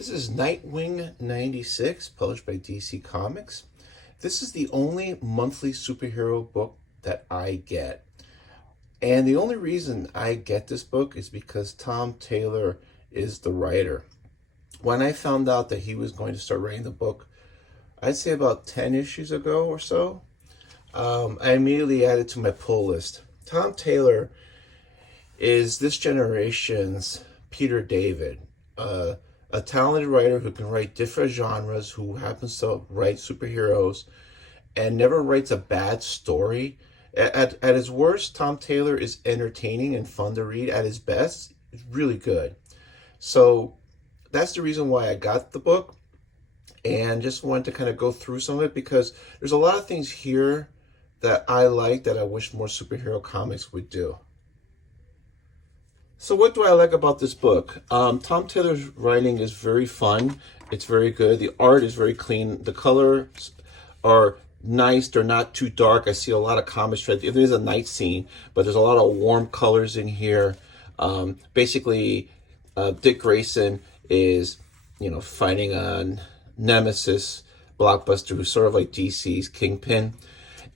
This is Nightwing 96, published by DC Comics. This is the only monthly superhero book that I get. And the only reason I get this book is because Tom Taylor is the writer. When I found out that he was going to start writing the book, I'd say about 10 issues ago or so, I immediately added to my pull list. Tom Taylor is this generation's Peter David, a talented writer who can write different genres, who happens to write superheroes, and never writes a bad story. At his worst, Tom Taylor is entertaining and fun to read. At his best, it's really good. So that's the reason why I got the book, and just wanted to kind of go through some of it because there's a lot of things here that I like that I wish more superhero comics would do. So what do I like about this book? Tom Taylor's writing is very fun. It's very good. The art is very clean. The colors are nice. They're not too dark. I see a lot of comics. There's a night scene, but there's a lot of warm colors in here. Basically, Dick Grayson is, fighting on Nemesis, Blockbuster, who's sort of like DC's Kingpin.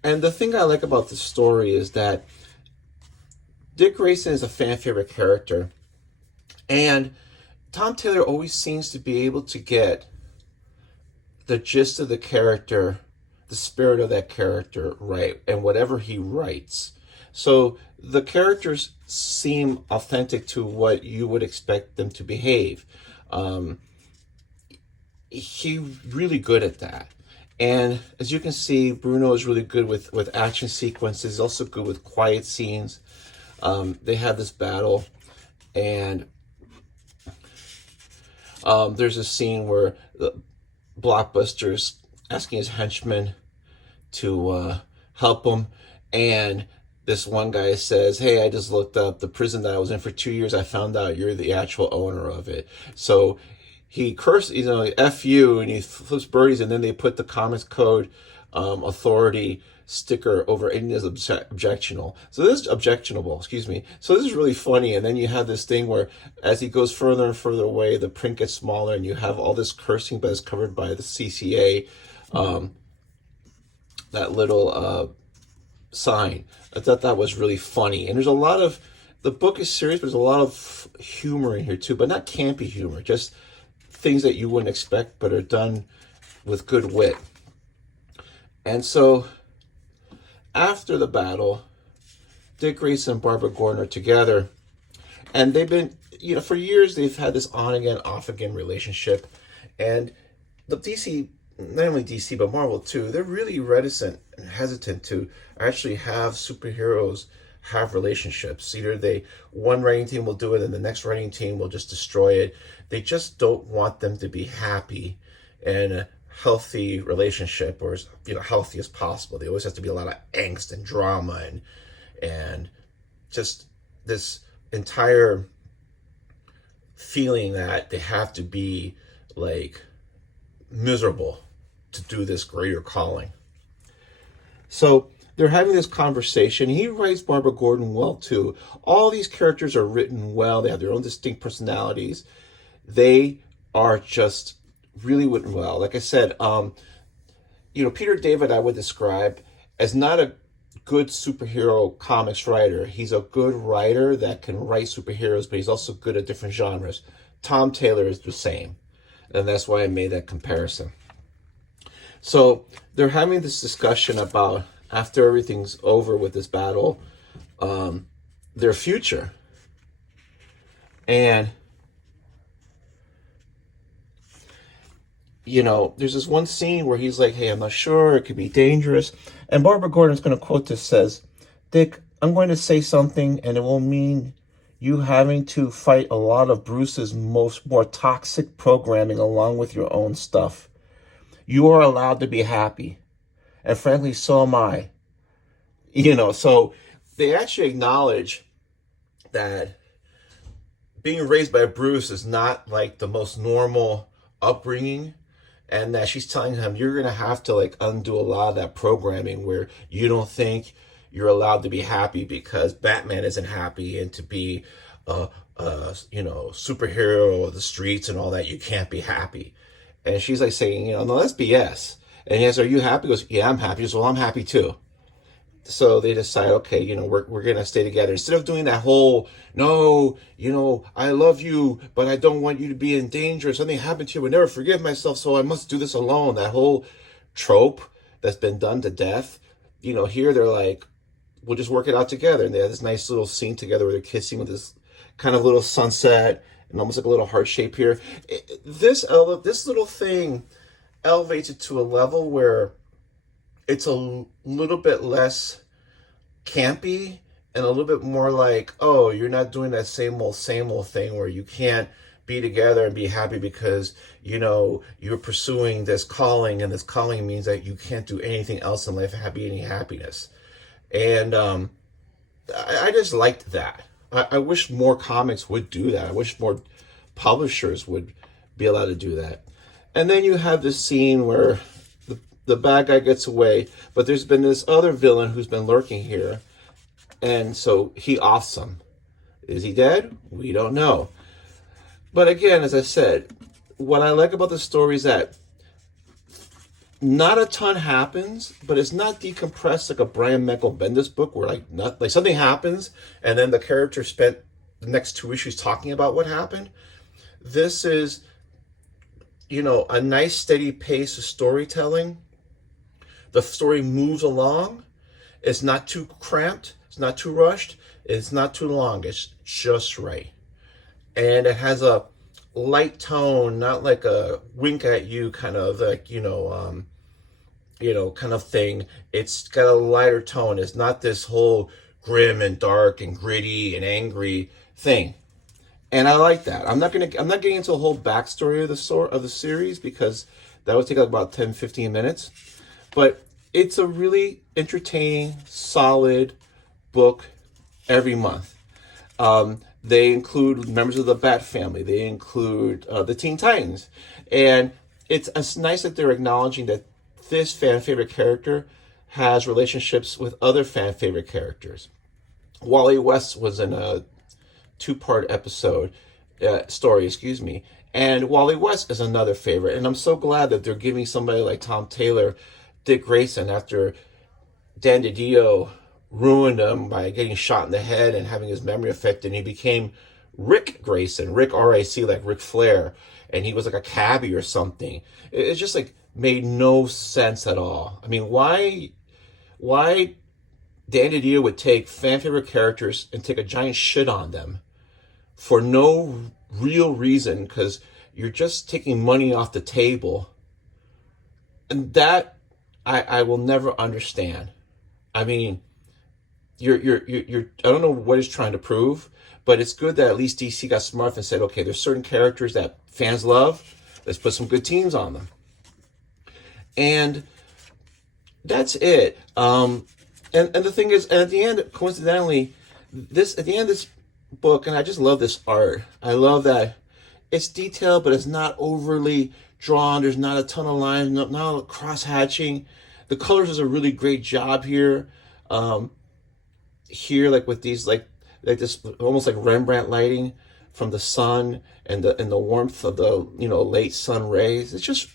And the thing I like about the story is that Dick Grayson is a fan favorite character, and Tom Taylor always seems to be able to get the gist of the character, the spirit of that character right, and whatever he writes. So the characters seem authentic to what you would expect them to behave. He's really good at that. And as you can see, Bruno is really good with action sequences. He's also good with quiet scenes. They have this battle, and there's a scene where the Blockbuster's asking his henchmen to help him, and this one guy says, "Hey, I just looked up the prison that I was in for 2 years. I found out you're the actual owner of it." So he curses, F you, and he flips birdies, and then they put the Comics Code authority sticker over any as objectionable. So this is objectionable, excuse me. So this is really funny. And then you have this thing where as he goes further and further away, the print gets smaller, and you have all this cursing, but it's covered by the CCA, that little sign. I thought that was really funny. And there's a lot of, the book is serious, but there's a lot of humor in here too, but not campy humor, just things that you wouldn't expect, but are done with good wit. And so after the battle, Dick Grayson and Barbara Gordon are together, and they've been, for years they've had this on again, off again relationship. And the DC, not only DC, but Marvel too, they're really reticent and hesitant to actually have superheroes have relationships. Either one writing team will do it and the next writing team will just destroy it. They just don't want them to be happy and healthy relationship, or as healthy as possible. They always have to be a lot of angst and drama and just this entire feeling that they have to be like miserable to do this greater calling. So they're having this conversation. He writes Barbara Gordon well too. All these characters are written well. They have their own distinct personalities. They are just really went well. Like I said, Peter David I would describe as not a good superhero comics writer. He's a good writer that can write superheroes, but he's also good at different genres. Tom Taylor is the same, and that's why I made that comparison. So they're having this discussion about, after everything's over with this battle, their future. And there's this one scene where he's like, "Hey, I'm not sure, it could be dangerous." And Barbara Gordon's going to quote this, says, "Dick, I'm going to say something, and it will mean you having to fight a lot of Bruce's more toxic programming along with your own stuff. You are allowed to be happy. And frankly, so am I." So they actually acknowledge that being raised by Bruce is not like the most normal upbringing, and that she's telling him, you're going to have to undo a lot of that programming where you don't think you're allowed to be happy because Batman isn't happy, and to be superhero of the streets and all that, you can't be happy. And she's like saying, no, that's BS. And he asks, are you happy? He goes, yeah, I'm happy. He goes, well, I'm happy too. So they decide, okay, we're gonna stay together. Instead of doing that whole, no, I love you, but I don't want you to be in danger. If something happened to you, I would never forgive myself, so I must do this alone. That whole trope that's been done to death. Here they're like, we'll just work it out together. And they have this nice little scene together where they're kissing with this kind of little sunset and almost like a little heart shape here. This little thing elevates it to a level where it's a little bit less campy and a little bit more like, oh, you're not doing that same old thing where you can't be together and be happy because you're pursuing this calling, and this calling means that you can't do anything else in life and have any happiness. And I just liked that. I wish more comics would do that. I wish more publishers would be allowed to do that. And then you have this scene where the bad guy gets away, but there's been this other villain who's been lurking here, and so he offs him. Is he dead? We don't know. But again, as I said, what I like about the story is that not a ton happens, but it's not decompressed like a Brian Michael Bendis book where like something happens and then the character spent the next 2 issues talking about what happened. This is, a nice steady pace of storytelling. The story moves along. It's not too cramped. It's not too rushed. It's not too long. It's just right. And it has a light tone, not like a wink at you kind of like, kind of thing. It's got a lighter tone. It's not this whole grim and dark and gritty and angry thing. And I like that. I'm not getting into a whole backstory of the series because that would take like about 10-15 minutes. But it's a really entertaining, solid book every month. They include members of the Bat family. They include the Teen Titans. And it's nice that they're acknowledging that this fan favorite character has relationships with other fan favorite characters. Wally West was in a 2-part story, and Wally West is another favorite. And I'm so glad that they're giving somebody like Tom Taylor Dick Grayson after Dan DiDio ruined him by getting shot in the head and having his memory affected, and he became Rick Grayson, Rick R-I-C, like Ric Flair, and he was like a cabbie or something. It's just like made no sense at all. I mean, why Dan DiDio would take fan favorite characters and take a giant shit on them for no real reason, because you're just taking money off the table. And that I will never understand. I mean, you're I don't know what he's trying to prove, but it's good that at least DC got smart and said, okay, there's certain characters that fans love. Let's put some good teams on them. And that's it. And the thing is, at the end, coincidentally, at the end of this book, and I just love this art. I love that it's detailed, but it's not overly drawn. There's not a ton of lines, not a lot of cross-hatching. The colors does a really great job here. Here, like with these, like this almost like Rembrandt lighting from the sun and the warmth of the late sun rays. It's just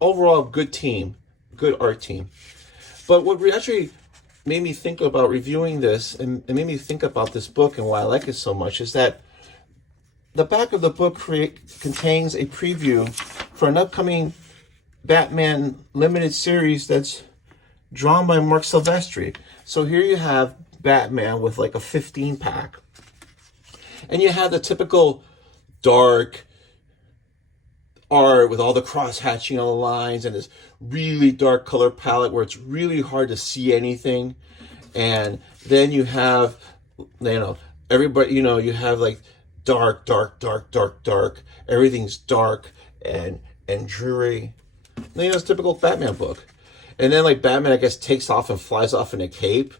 overall good team, good art team. But what actually made me think about reviewing this and made me think about this book and why I like it so much is that the back of the book contains a preview for an upcoming Batman limited series that's drawn by Mark Silvestri. So here you have Batman with like a 15-pack. And you have the typical dark art with all the cross-hatching on the lines and this really dark color palette where it's really hard to see anything. And then you have, everybody, you have like dark. Everything's dark and dreary. And, it's a typical Batman book. And then like Batman, I guess, takes off and flies off in a cape.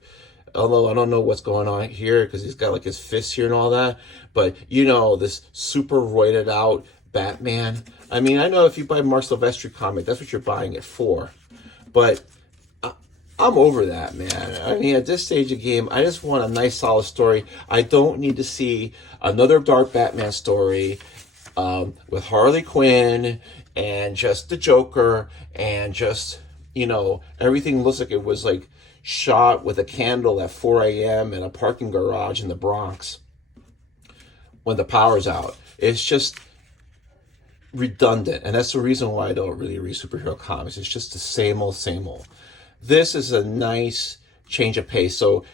Although I don't know what's going on here because he's got like his fists here and all that. But, this super roided out Batman. I mean, I know if you buy Mark Silvestri comic, that's what you're buying it for. But I'm over that, man. I mean, at this stage of the game, I just want a nice, solid story. I don't need to see another Dark Batman story with Harley Quinn and just the Joker and just, everything looks like it was like shot with a candle at 4 a.m. in a parking garage in the Bronx when the power's out. It's just redundant, and that's the reason why I don't really read superhero comics. It's just the same old, same old. This is a nice change of pace. So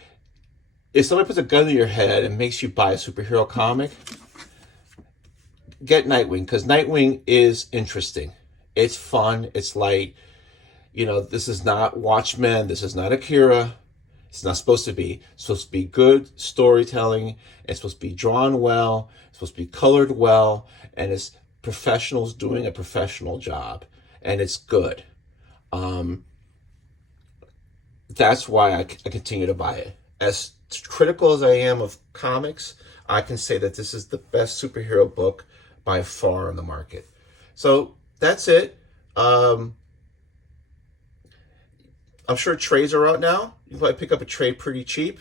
if somebody puts a gun to your head and makes you buy a superhero comic, get Nightwing, because Nightwing is interesting. It's fun. It's light. This is not Watchmen. This is not Akira. It's not supposed to be. It's supposed to be good storytelling. It's supposed to be drawn well. It's supposed to be colored well. And it's professionals doing a professional job. And it's good. That's why I continue to buy it. As critical as I am of comics, I can say that this is the best superhero book by far on the market. So that's it. I'm sure trades are out now. You can probably pick up a trade pretty cheap.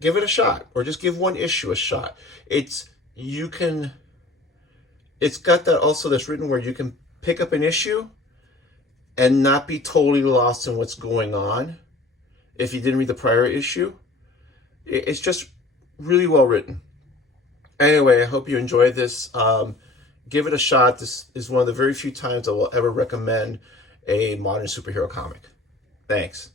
Give it a shot, or just give one issue a shot. It's got that also that's written where you can pick up an issue and not be totally lost in what's going on if you didn't read the prior issue. It's just really well written. Anyway, I hope you enjoyed this. Give it a shot. This is one of the very few times I will ever recommend a modern superhero comic. Thanks.